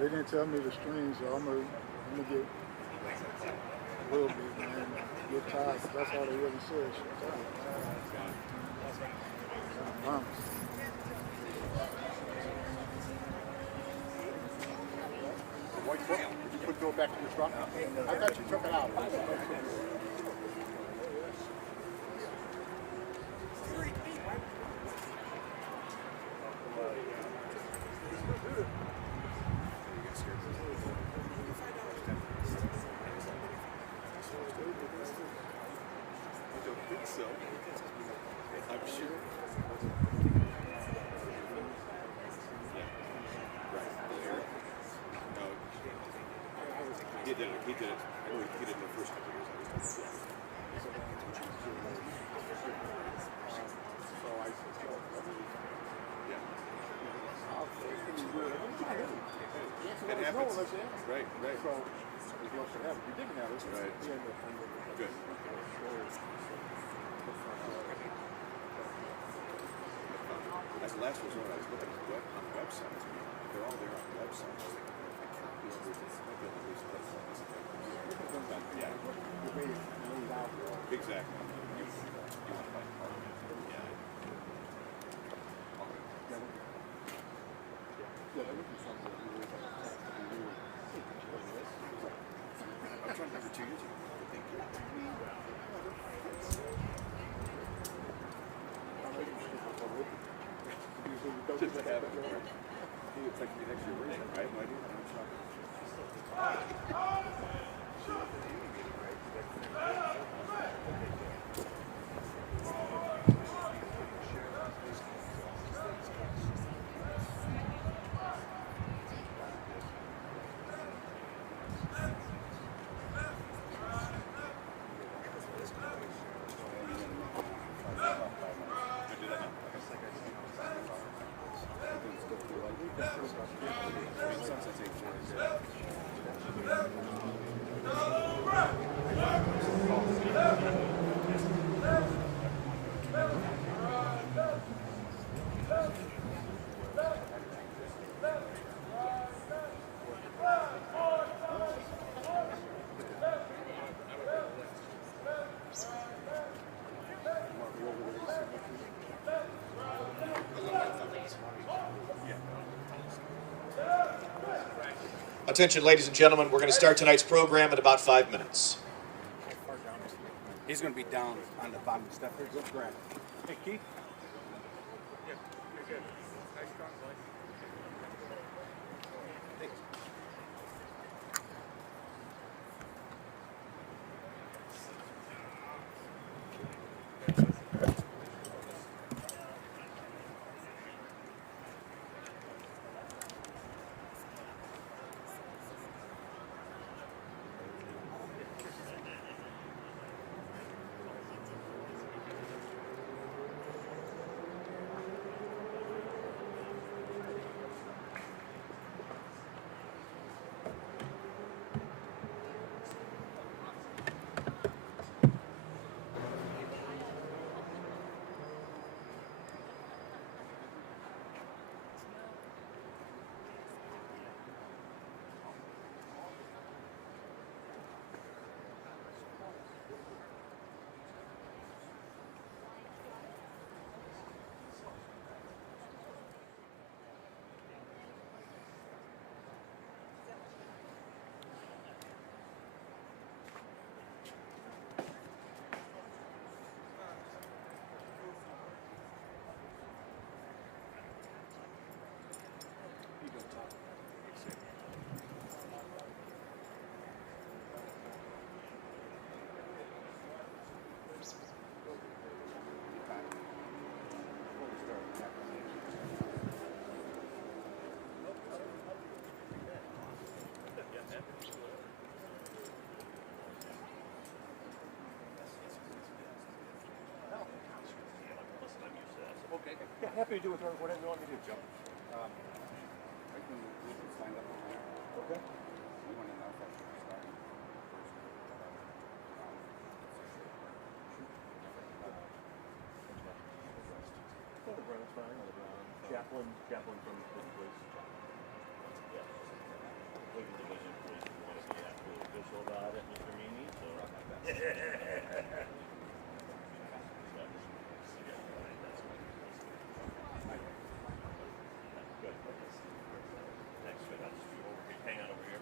They didn't tell me the strings, so I'm gonna get a little bit, man. Get tired, 'cause that's all they really said. She's tired. I promise. The white book, did you put it back in the truck? I thought you took it out. He did it. I know he did it in the first couple of years. It happens. Right. So, you didn't have it. Right. Good. That's the last resort. I was looking on the website. They're all there on the website. Exactly. I'm trying to remember 2 years ago. Just a habit. It's like the next year version. I have no idea. Sunset's 8:40. Attention, ladies and gentlemen, we're going to start tonight's program in about 5 minutes. He's going to be down on the bottom step. Let's grab him. Hey, Keith. Okay. Yeah, happy to do with whatever you want me to do, Joe. We can stand up over there. Okay. We want to know if I should start. On the ground's fine. On the ground. Chaplain from the police. Yeah. Maybe division police if you want to be absolutely official about it, Mr. Meany. So. Good. Next, good. I'll just hang out over here.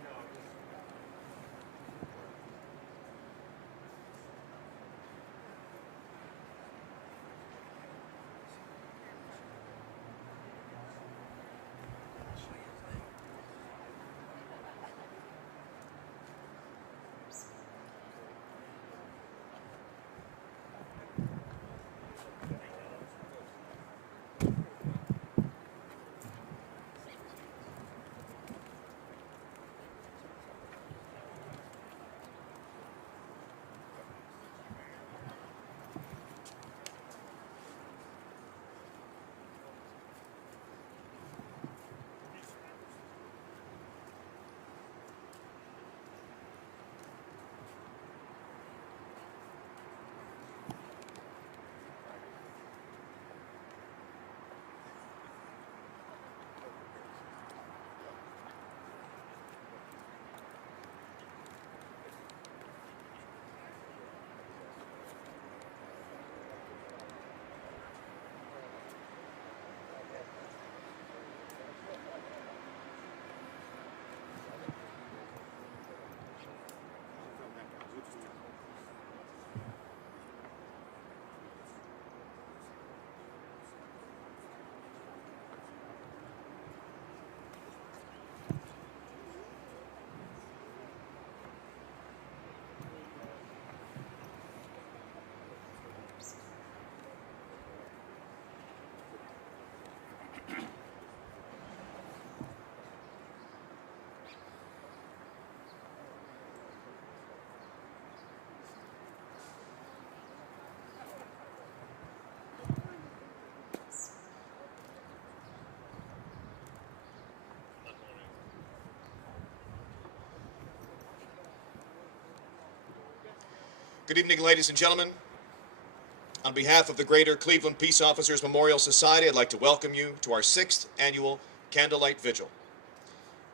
Good evening, ladies and gentlemen. On behalf of the Greater Cleveland Peace Officers Memorial Society, I'd like to welcome you to our 6th annual Candlelight Vigil.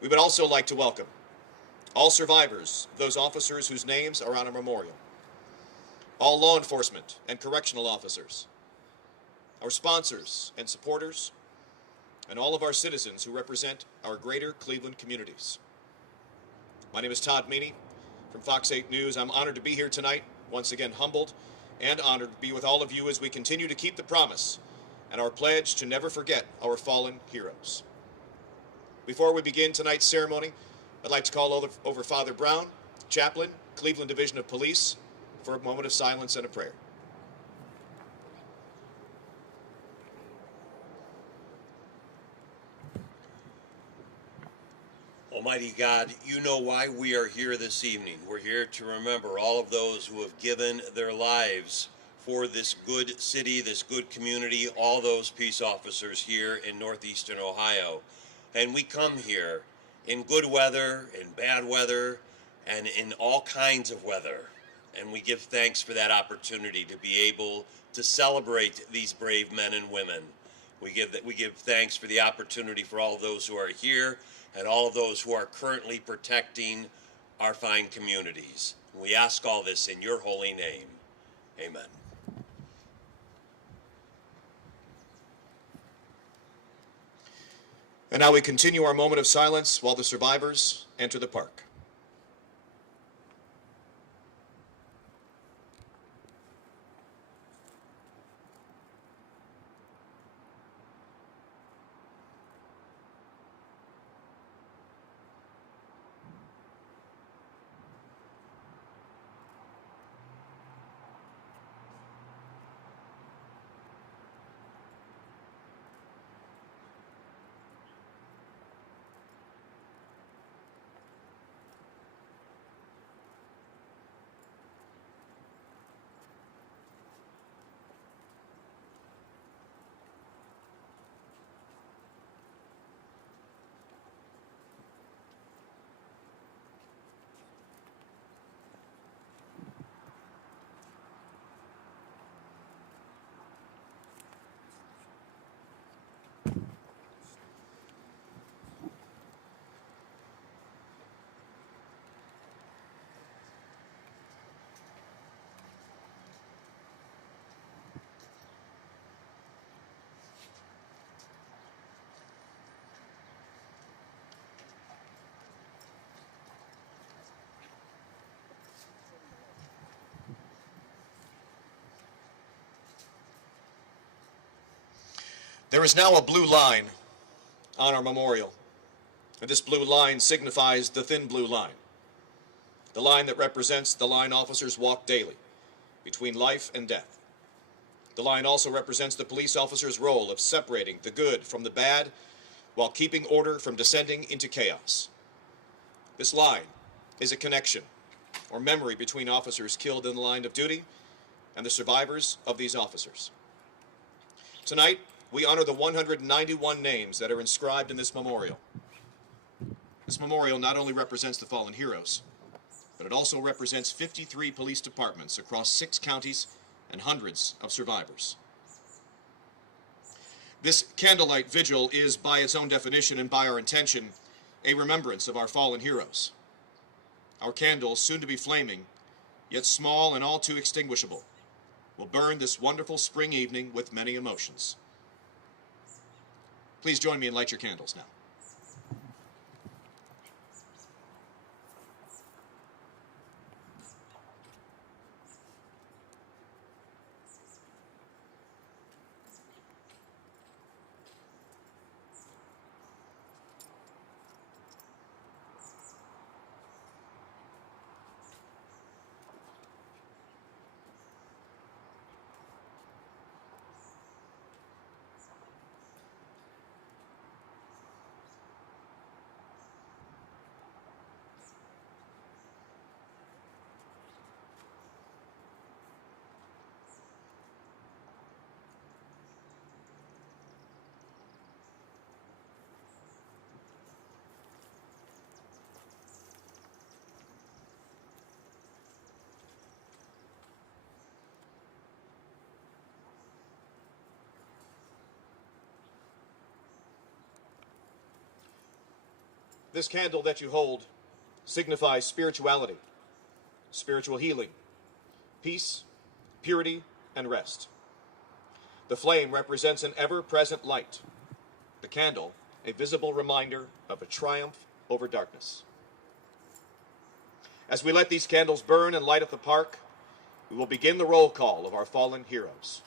We would also like to welcome all survivors, those officers whose names are on our memorial, all law enforcement and correctional officers, our sponsors and supporters, and all of our citizens who represent our greater Cleveland communities. My name is Todd Meany from Fox 8 News. I'm honored to be here tonight, once again humbled and honored to be with all of you as we continue to keep the promise and our pledge to never forget our fallen heroes. Before we begin tonight's ceremony, I'd like to call over Father Brown, Chaplain, Cleveland Division of Police, for a moment of silence and a prayer. Almighty God, you know why we are here this evening. We're here to remember all of those who have given their lives for this good city, this good community, all those peace officers here in northeastern Ohio. And we come here in good weather, in bad weather, and in all kinds of weather. And we give thanks for that opportunity to be able to celebrate these brave men and women. We give thanks for the opportunity for all those who are here and all of those who are currently protecting our fine communities. We ask all this in your holy name. Amen. And now we continue our moment of silence while the survivors enter the park. There is now a blue line on our memorial, and this blue line signifies the thin blue line, the line that represents the line officers walk daily between life and death. The line also represents the police officer's role of separating the good from the bad while keeping order from descending into chaos. This line is a connection or memory between officers killed in the line of duty and the survivors of these officers. Tonight, we honor the 191 names that are inscribed in this memorial. This memorial not only represents the fallen heroes, but it also represents 53 police departments across 6 counties and hundreds of survivors. This candlelight vigil is, by its own definition and by our intention, a remembrance of our fallen heroes. Our candles, soon to be flaming, yet small and all too extinguishable, will burn this wonderful spring evening with many emotions. Please join me and light your candles now. This candle that you hold signifies spirituality, spiritual healing, peace, purity, and rest. The flame represents an ever-present light. The candle, a visible reminder of a triumph over darkness. As we let these candles burn and light up the park, we will begin the roll call of our fallen heroes.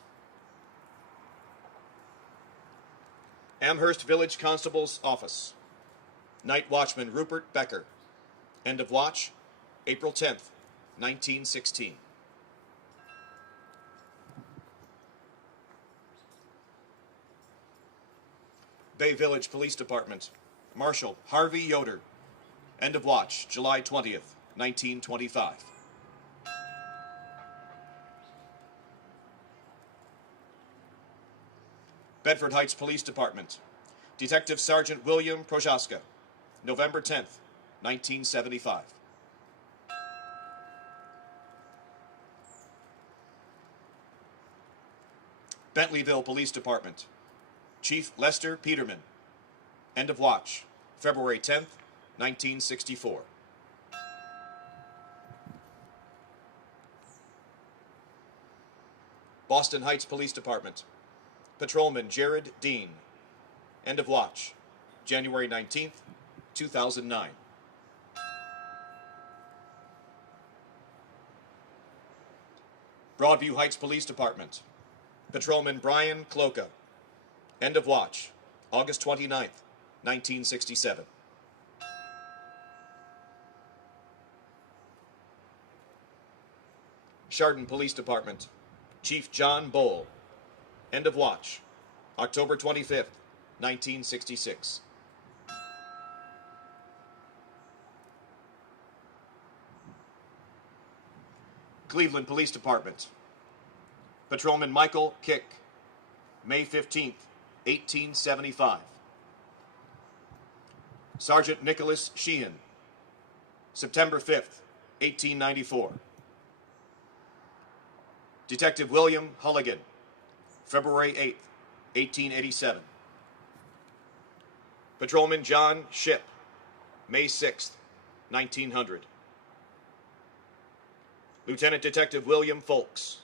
Amherst Village Constable's Office. Night Watchman Rupert Becker. End of watch, April 10th, 1916. Bay Village Police Department. Marshal Harvey Yoder. End of watch, July 20th, 1925. Bedford Heights Police Department. Detective Sergeant William Prochaska. November 10th, 1975. Bentleyville Police Department. Chief Lester Peterman. End of watch, February 10th, 1964. Boston Heights Police Department. Patrolman Jared Dean. End of watch, January 19th, 2009. Broadview Heights Police Department. Patrolman Brian Cloca. End of watch, August 29th, 1967. Chardon Police Department. Chief John Bowl. End of watch, October 25th, 1966. Cleveland Police Department. Patrolman Michael Kick. May 15th, 1875. Sergeant Nicholas Sheehan. September 5th, 1894. Detective William Hulligan. February 8th, 1887. Patrolman John Shipp. May 6th, 1900. Lieutenant Detective William Folks.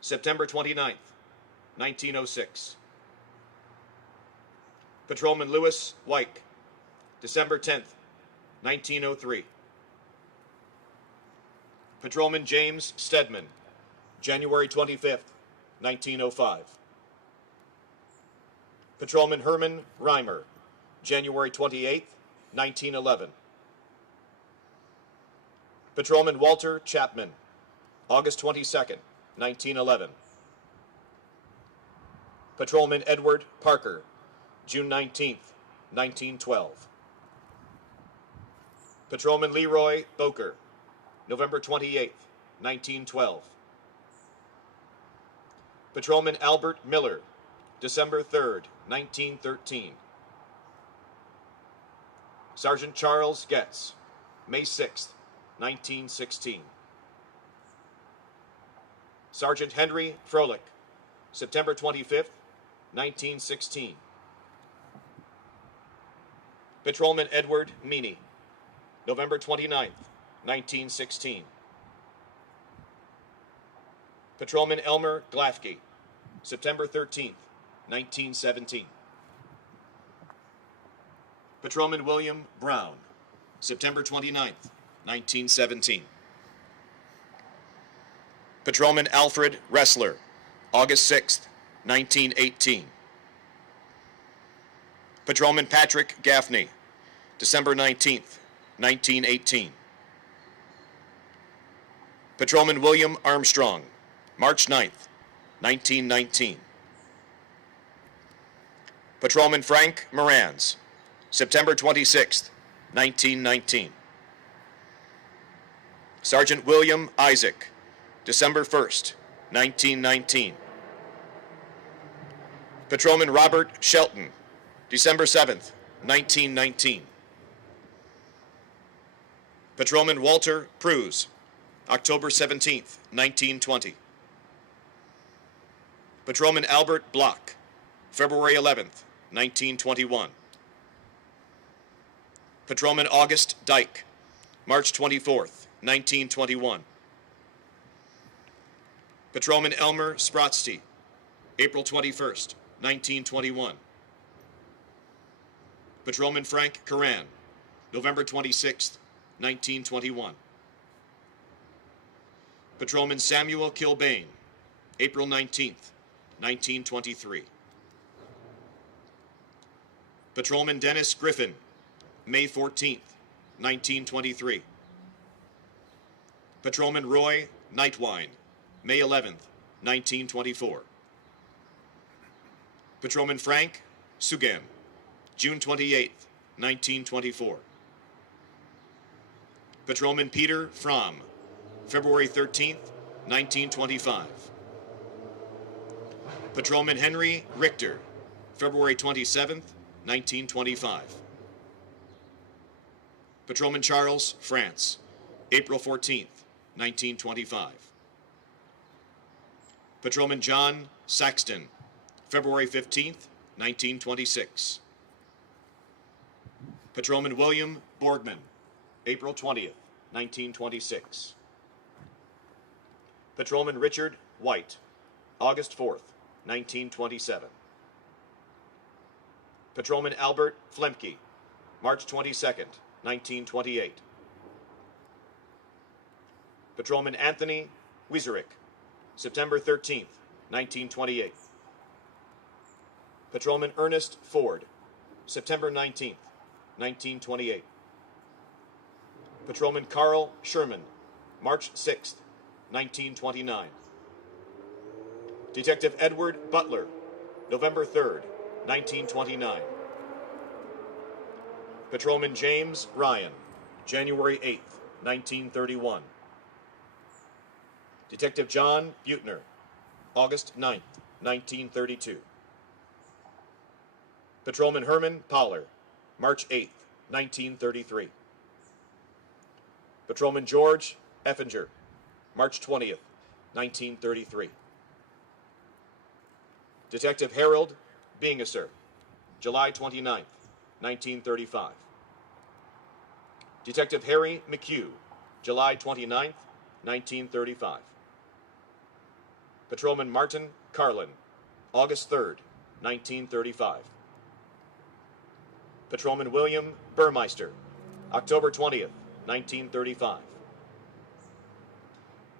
September 29th, 1906. Patrolman Lewis Wyke. December 10th, 1903. Patrolman James Stedman. January 25th, 1905. Patrolman Herman Reimer. January 28th, 1911. Patrolman Walter Chapman. August 22nd, 1911. Patrolman Edward Parker. June 19th, 1912. Patrolman Leroy Boker. November 28th, 1912. Patrolman Albert Miller. December 3rd, 1913. Sergeant Charles Getz. May 6th, 1916. Sergeant Henry Froelich. September 25th, 1916. Patrolman Edward Meany. November 29th, 1916. Patrolman Elmer Glafke. September 13th, 1917. Patrolman William Brown. September 29th, 1917. Patrolman Alfred Ressler. August 6th, 1918. Patrolman Patrick Gaffney. December 19th, 1918. Patrolman William Armstrong. March 9th, 1919. Patrolman Frank Morans. September 26th, 1919. Sergeant William Isaac. December 1st, 1919. Patrolman Robert Shelton. December 7th, 1919. Patrolman Walter Pruse. October 17th, 1920. Patrolman Albert Block. February 11th, 1921. Patrolman August Dyke, March 24th, 1921. Patrolman Elmer Sprotsty, April 21st, 1921. Patrolman Frank Curran, November 26th, 1921. Patrolman Samuel Kilbane, April 19th, 1923. Patrolman Dennis Griffin, May 14th, 1923. Patrolman Roy Nightwine, May 11th, 1924. Patrolman Frank Sugan, June 28th, 1924. Patrolman Peter Fromm, February 13th, 1925. Patrolman Henry Richter, February 27th, 1925. Patrolman Charles France, April 14th, 1925. Patrolman John Saxton, February 15th, 1926. Patrolman William Borgman, April 20th, 1926. Patrolman Richard White, August 4th, 1927. Patrolman Albert Flemke, March 22nd, 1928. Patrolman Anthony Wieserick, September 13th, 1928. Patrolman Ernest Ford, September 19th, 1928. Patrolman Carl Sherman, March 6th, 1929. Detective Edward Butler, November 3rd, 1929. Patrolman James Ryan, January 8th, 1931. Detective John Butner, August 9th, 1932. Patrolman Herman Poller, March 8th, 1933. Patrolman George Effinger, March 20th, 1933. Detective Harold Bingesser, July 29th, 1935. Detective Harry McHugh, July 29th, 1935. Patrolman Martin Carlin, August 3rd, 1935. Patrolman William Burmeister, October 20th, 1935.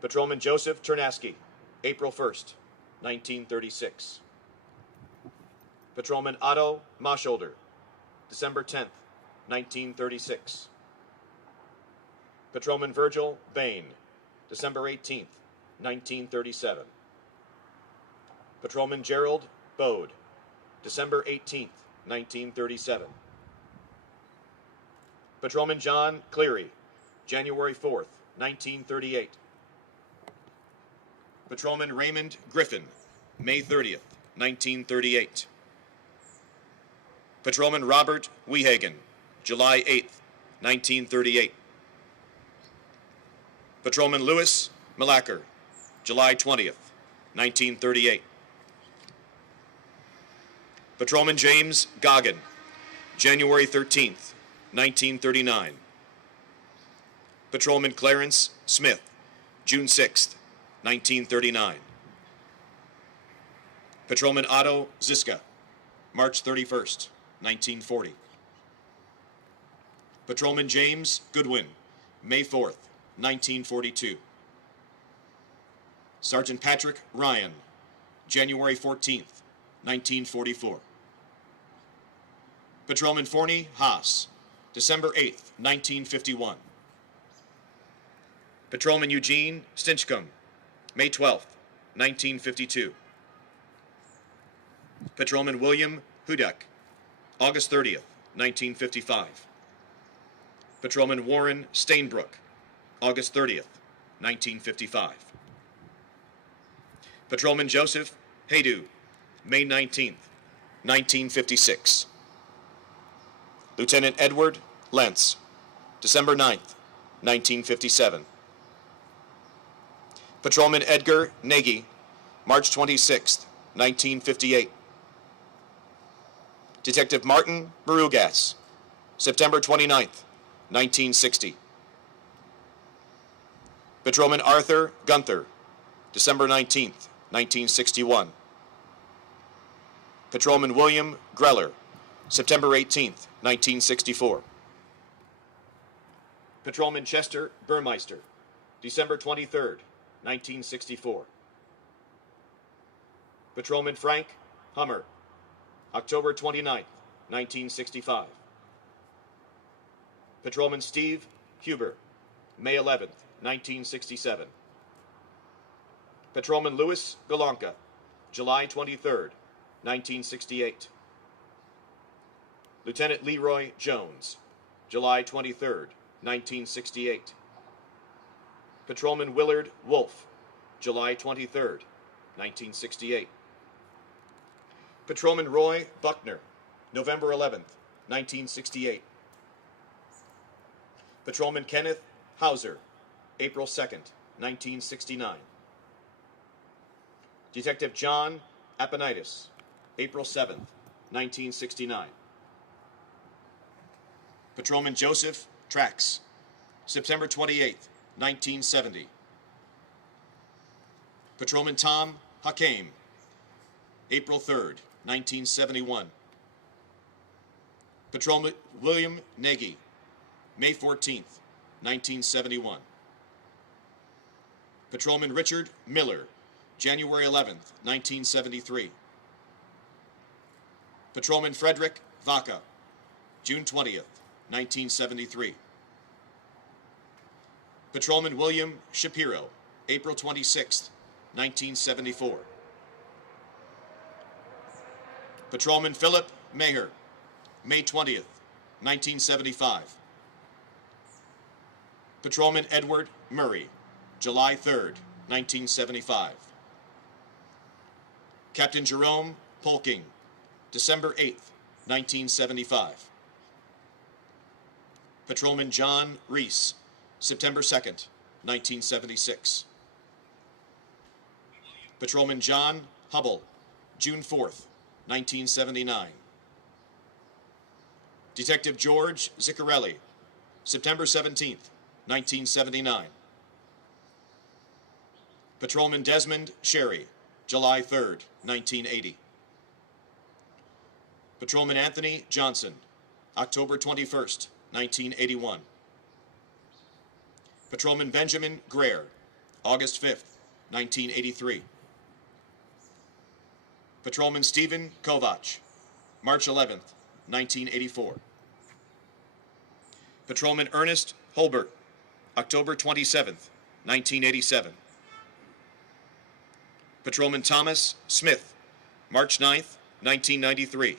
Patrolman Joseph Chernaski, April 1st, 1936. Patrolman Otto Mosholder, December 10th, 1936. Patrolman Virgil Bain, December 18th, 1937. Patrolman Gerald Bode, December 18th, 1937. Patrolman John Cleary, January 4th, 1938. Patrolman Raymond Griffin, May 30th, 1938. Patrolman Robert Wehagen, July 8th, 1938. Patrolman Louis Malacker, July 20th, 1938. Patrolman James Goggin, January 13th, 1939. Patrolman Clarence Smith, June 6th, 1939. Patrolman Otto Ziska, March 31st, 1940. Patrolman James Goodwin, May 4th, 1942. Sergeant Patrick Ryan, January 14th, 1944. Patrolman Forney Haas, December 8th, 1951. Patrolman Eugene Stinchcomb, May 12th, 1952. Patrolman William Hudak, August 30th, 1955. Patrolman Warren Stainbrook, August 30th, 1955. Patrolman Joseph Haydu, May 19th, 1956. Lieutenant Edward Lentz, December 9th, 1957. Patrolman Edgar Nagy, March 26th, 1958. Detective Martin Marugas, September 29th, 1960. Patrolman Arthur Gunther, December 19th, 1961. Patrolman William Greller, September 18th, 1964. Patrolman Chester Burmeister, December 23rd, 1964. Patrolman Frank Hummer, October 29th, 1965. Patrolman Steve Huber, May 11th, 1967. Patrolman Louis Galanka, July 23rd, 1968. Lieutenant Leroy Jones, July 23rd, 1968. Patrolman Willard Wolf, July 23rd, 1968. Patrolman Roy Buckner, November 11th, 1968. Patrolman Kenneth Hauser, April 2nd, 1969. Detective John Aponitis, April 7th, 1969. Patrolman Joseph Trax, September 28th, 1970. Patrolman Tom Hakim, April 3rd, 1971. Patrolman William Nagy, May 14th, 1971. Patrolman Richard Miller, January 11th, 1973. Patrolman Frederick Vaca, June 20th, 1973. Patrolman William Shapiro, April 26th, 1974. Patrolman Philip Maher, May 20th, 1975. Patrolman Edward Murray, July 3rd, 1975. Captain Jerome Polking, December 8th, 1975. Patrolman John Reese, September 2nd, 1976. Patrolman John Hubble, June 4th, 1979. Detective George Ziccarelli, September 17th, 1979. Patrolman Desmond Sherry, July 3rd, 1980. Patrolman Anthony Johnson, October 21st, 1981. Patrolman Benjamin Greer, August 5th, 1983. Patrolman Stephen Kovach, March 11th, 1984. Patrolman Ernest Holbert, October 27th, 1987. Patrolman Thomas Smith, March 9th, 1993.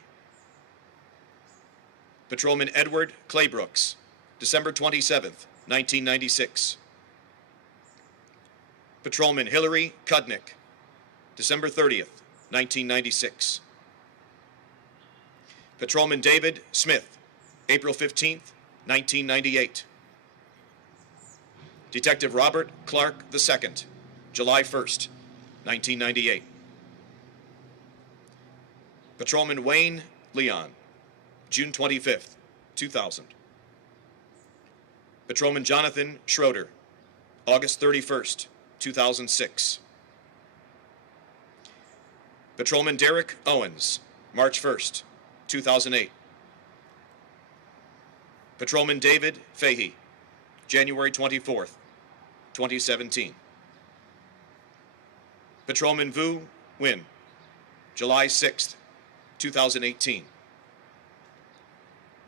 Patrolman Edward Claybrooks, December 27th, 1996. Patrolman Hillary Kudnick, December 30th, 1996. Patrolman David Smith, April 15th, 1998. Detective Robert Clark II, July 1st, 1998. Patrolman Wayne Leon, June 25th, 2000. Patrolman Jonathan Schroeder, August 31st, 2006. Patrolman Derek Owens, March 1st, 2008. Patrolman David Fahey, January 24th, 2017. Patrolman Vu Nguyen, July 6th, 2018.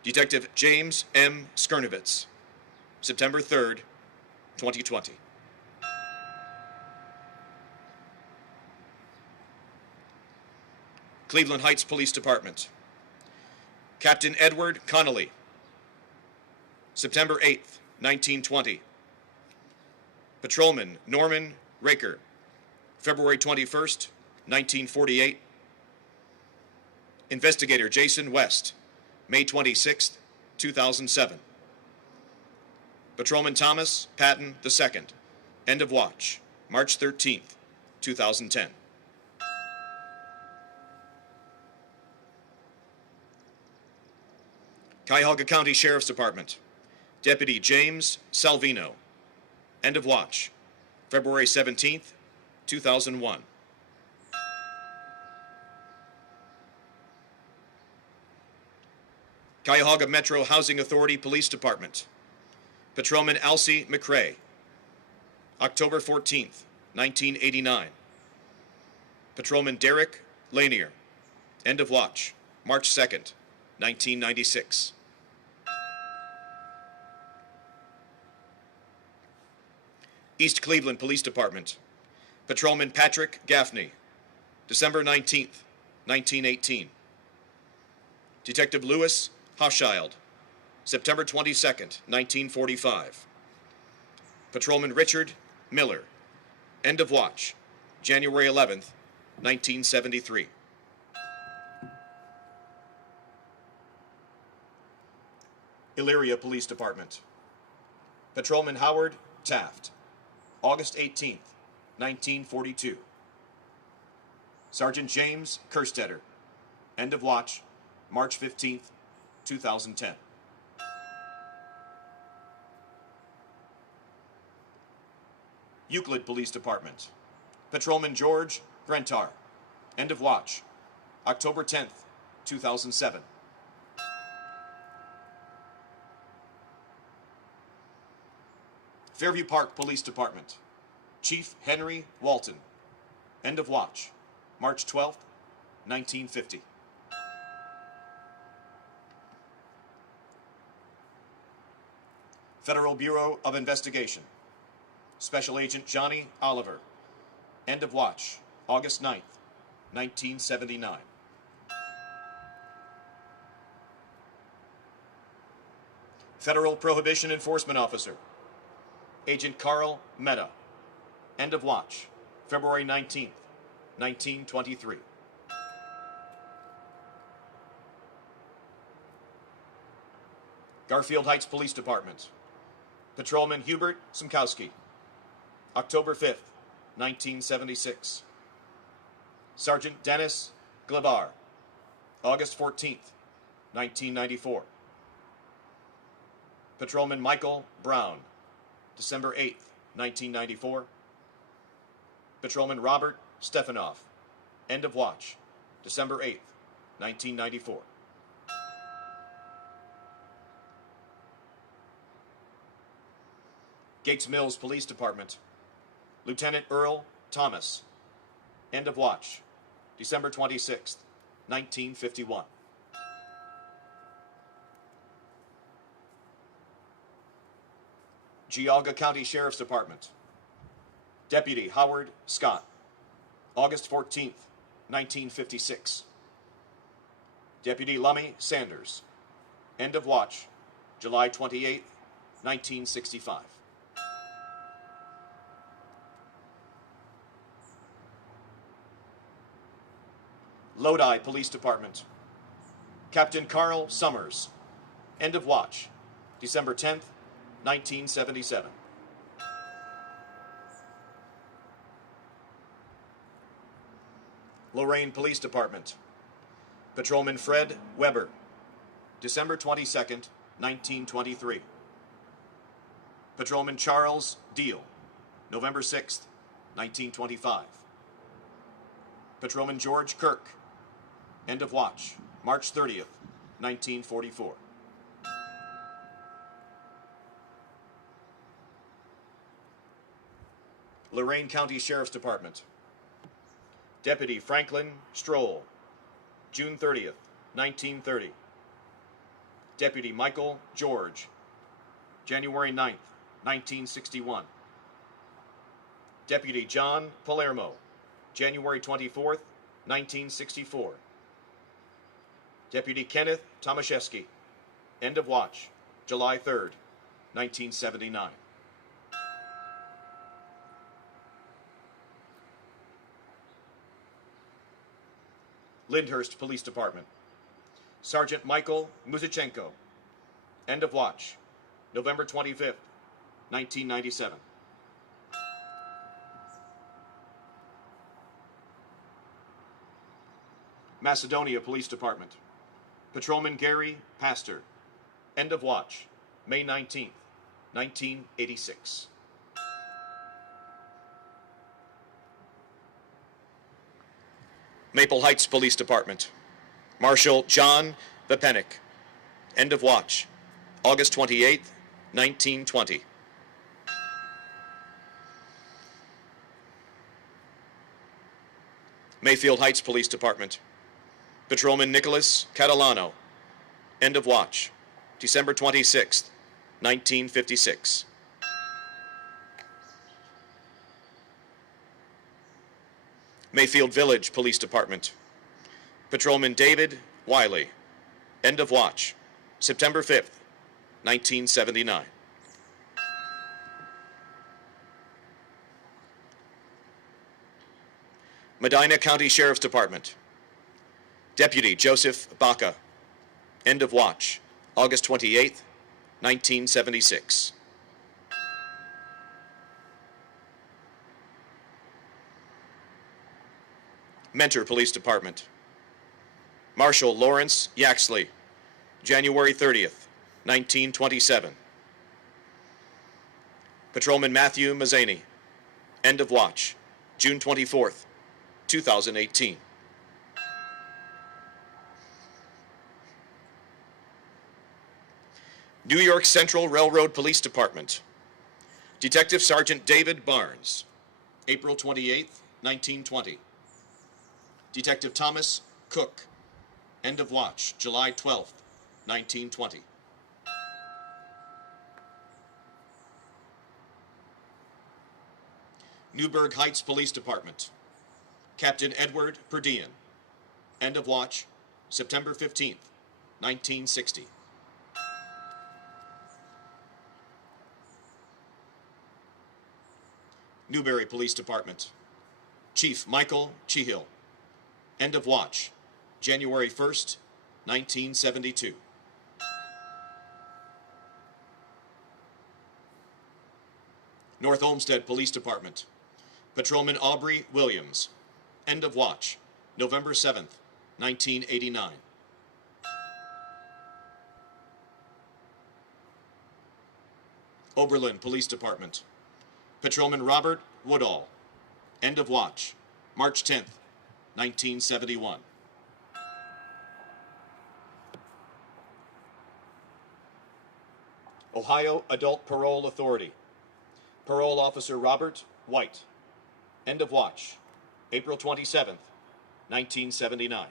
Detective James M. Skirnovitz, September 3rd, 2020. Cleveland Heights Police Department. Captain Edward Connolly, September 8th, 1920. Patrolman Norman Raker, February 21st, 1948. Investigator Jason West, May 26th, 2007. Patrolman Thomas Patton II, end of watch, March 13th, 2010. Cuyahoga County Sheriff's Department. Deputy James Salvino. End of watch, February 17th, 2001. Cuyahoga Metro Housing Authority Police Department. Patrolman Alcy McCrae. October 14th, 1989. Patrolman Derek Lanier. End of watch, March 2nd, 1996. East Cleveland Police Department. Patrolman Patrick Gaffney. December 19th, 1918. Detective Lewis Hochschild. September 22nd, 1945. Patrolman Richard Miller. End of watch, January 11th, 1973. Elyria Police Department. Patrolman Howard Taft. August 18th, 1942. Sergeant James Kerstetter. End of watch, March 15th, 2010. Euclid Police Department. Patrolman George Grentar. End of watch, October 10th, 2007. Fairview Park Police Department. Chief Henry Walton. End of watch, March 12th, 1950. Federal Bureau of Investigation. Special Agent Johnny Oliver. End of watch, August 9th, 1979. Federal Prohibition Enforcement Officer. Agent Carl Mehta. End of watch, February 19th, 1923. Garfield Heights Police Department. Patrolman Hubert Simkowski. October 5th, 1976. Sergeant Dennis Glebar. August 14th, 1994. Patrolman Michael Brown. December 8th, 1994. Patrolman Robert Stefanoff. End of watch, December 8th, 1994. Gates Mills Police Department. Lieutenant Earl Thomas. End of watch, December 26th, 1951. Geauga County Sheriff's Department. Deputy Howard Scott. August 14th, 1956. Deputy Lummy Sanders. End of watch, July 28th, 1965. Lodi Police Department. Captain Carl Summers. End of watch, December 10th, 1977. Lorraine Police Department. Patrolman Fred Weber. December 22nd, 1923. Patrolman Charles Deal. November 6th, 1925. Patrolman George Kirk. End of watch, March 30th, 1944. Lorain County Sheriff's Department. Deputy Franklin Stroll. June 30th, 1930. Deputy Michael George. January 9th, 1961. Deputy John Palermo. January 24th, 1964. Deputy Kenneth Tomaszewski. End of watch, July 3rd, 1979. Lyndhurst Police Department. Sergeant Michael Muzichenko. End of watch, November 25th, 1997. Macedonia Police Department. Patrolman Gary Pastor. End of watch, May 19th, 1986. Maple Heights Police Department. Marshal John Vepenick. End of watch, August 28th, 1920. Mayfield Heights Police Department. Patrolman Nicholas Catalano. End of watch, December 26th, 1956. Mayfield Village Police Department. Patrolman David Wiley. End of watch, September 5th, 1979. Medina County Sheriff's Department. Deputy Joseph Baca. End of watch, August 28th, 1976. Mentor Police Department. Marshal Lawrence Yaxley. January 30th, 1927. Patrolman Matthew Mazzani. End of watch, June 24th, 2018. New York Central Railroad Police Department. Detective Sergeant David Barnes. April 28th, 1920. Detective Thomas Cook. End of watch, July 12th, 1920. Newburgh Heights Police Department. Captain Edward Perdian. End of watch, September 15th, 1960. Newberry Police Department. Chief Michael Cheehill. End of watch, January 1st, 1972. North Olmsted Police Department. Patrolman Aubrey Williams. End of watch, November 7th, 1989. Oberlin Police Department. Patrolman Robert Woodall. End of watch, March 10th, 1971. Ohio Adult Parole Authority. Parole Officer Robert White. End of watch, April 27th, 1979.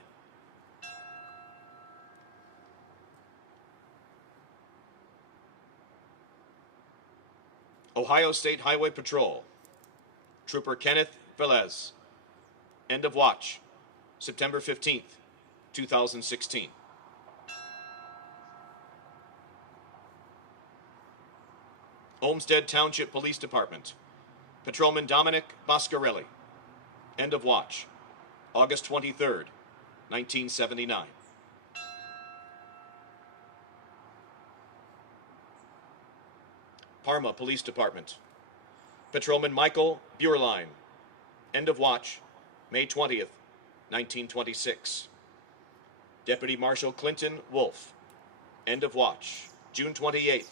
Ohio State Highway Patrol. Trooper Kenneth Velez. End of watch, September 15th, 2016. Olmsted Township Police Department. Patrolman Dominic Boscarelli. End of watch, August 23rd, 1979. Parma Police Department. Patrolman Michael Buerlein. End of watch, May 20th, 1926. Deputy Marshal Clinton Wolf. End of watch, June 28th,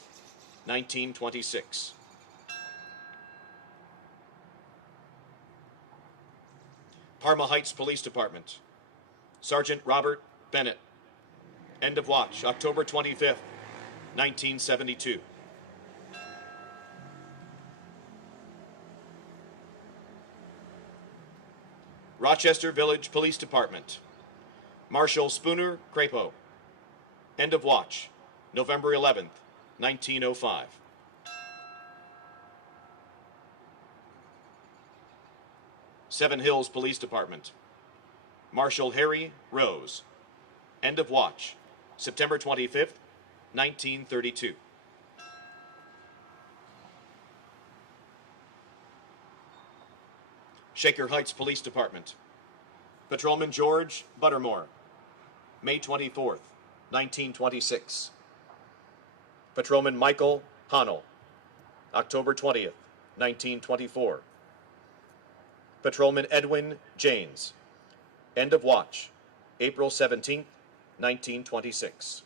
1926. Parma Heights Police Department. Sergeant Robert Bennett. End of watch, October 25th, 1972. Rochester Village Police Department. Marshal Spooner Crapo. End of watch, November 11th, 1905. Seven Hills Police Department. Marshal Harry Rose. End of watch, September 25th, 1932. Shaker Heights Police Department. Patrolman George Buttermore. May 24th, 1926. Patrolman Michael Honnell. October 20th, 1924. Patrolman Edwin Janes. End of watch, April 17th, 1926.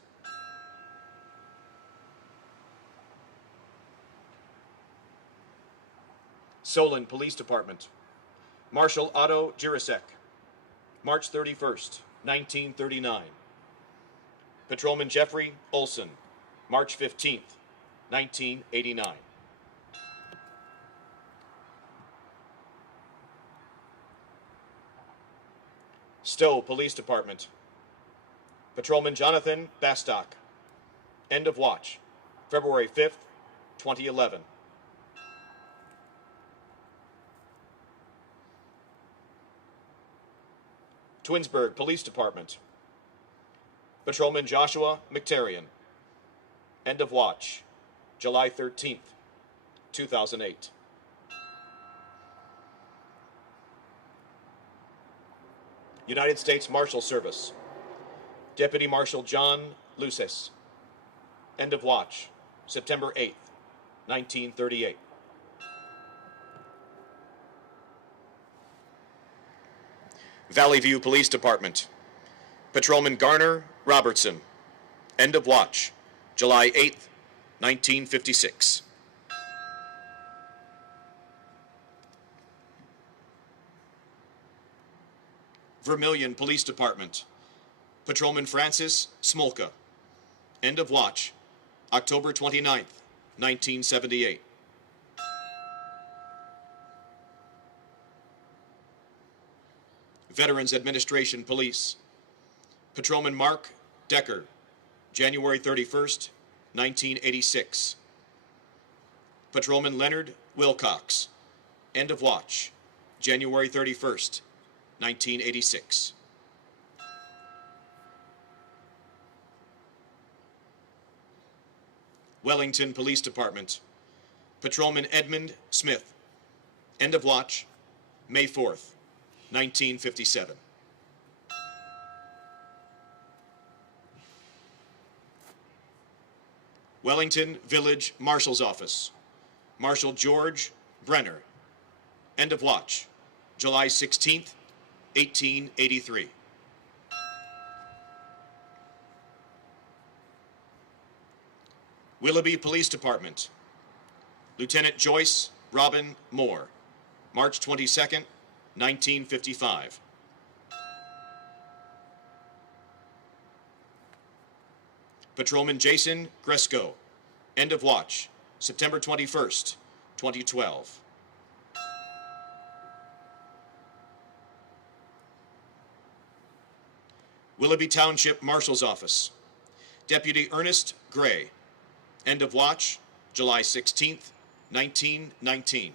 Solon Police Department. Marshal Otto Jirasek, March 31st, 1939. Patrolman Jeffrey Olson, March 15th, 1989. Stowe Police Department. Patrolman Jonathan Bastock, end of watch, February 5th, 2011. Twinsburg Police Department. Patrolman Joshua McTarian, end of watch, July 13th, 2008. United States Marshal Service. Deputy Marshal John Luces, end of watch, September 8th, 1938. Valley View Police Department. Patrolman Garner Robertson, end of watch, July 8th, 1956. Vermilion Police Department. Patrolman Francis Smolka, end of watch, October 29th, 1978. Veterans Administration Police. Patrolman Mark Decker, January 31st, 1986. Patrolman Leonard Wilcox, end of watch, January 31st, 1986. Wellington Police Department. Patrolman Edmund Smith, end of watch, May 4th, 1957. Wellington Village Marshal's Office. Marshal George Brenner, end of watch, July 16th, 1883. Willoughby Police Department. Lieutenant Joyce Robin Moore, March 22nd, 1955. Patrolman Jason Gresco, end of watch, September 21st, 2012. Willoughby Township Marshal's Office. Deputy Ernest Gray, end of watch, July 16th, 1919.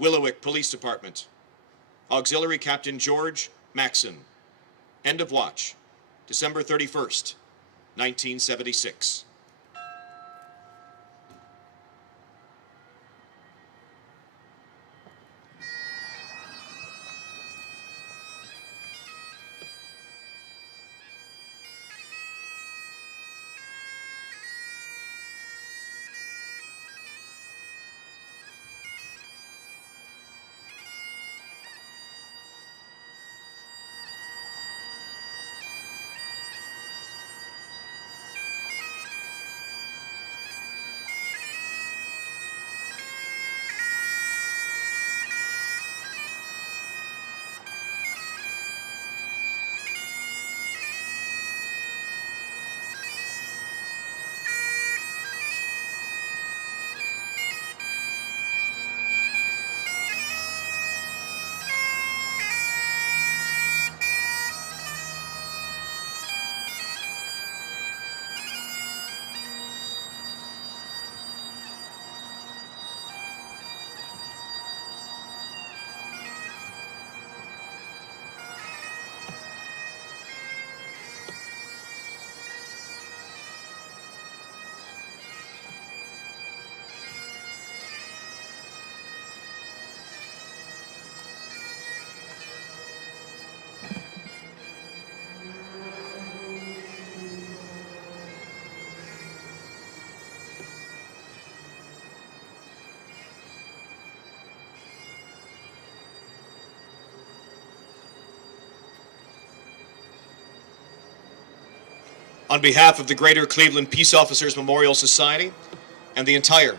Willowick Police Department. Auxiliary Captain George Maxon, end of watch, December 31st, 1976. On behalf of the Greater Cleveland Peace Officers Memorial Society and the entire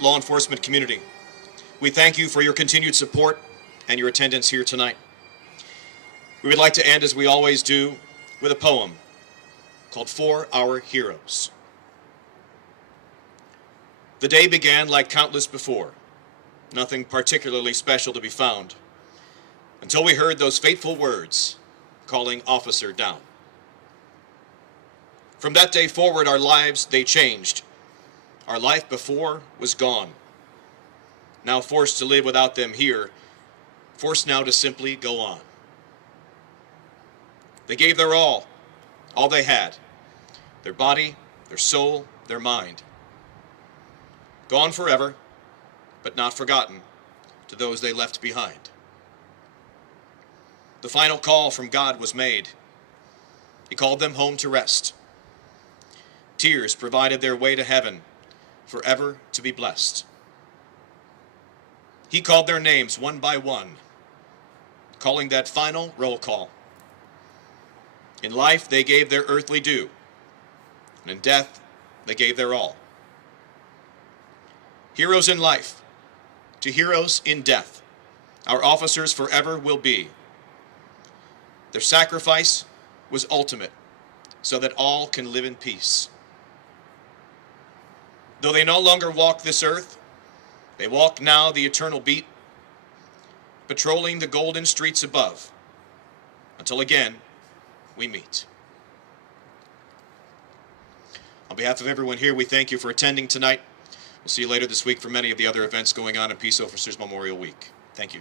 law enforcement community, we thank you for your continued support and your attendance here tonight. We would like to end, as we always do, with a poem called For Our Heroes. The day began like countless before, nothing particularly special to be found, until we heard those fateful words calling officer down. From that day forward, our lives, they changed. Our life before was gone. Now forced to live without them here, forced now to simply go on. They gave their all they had, their body, their soul, their mind. Gone forever, but not forgotten to those they left behind. The final call from God was made. He called them home to rest. Tears provided their way to heaven, forever to be blessed. He called their names one by one, calling that final roll call. In life, they gave their earthly due, and in death, they gave their all. Heroes in life, to heroes in death, our officers forever will be. Their sacrifice was ultimate, so that all can live in peace. Though they no longer walk this earth, they walk now the eternal beat, patrolling the golden streets above, until again we meet. On behalf of everyone here, we thank you for attending tonight. We'll see you later this week for many of the other events going on in Peace Officers Memorial Week. Thank you.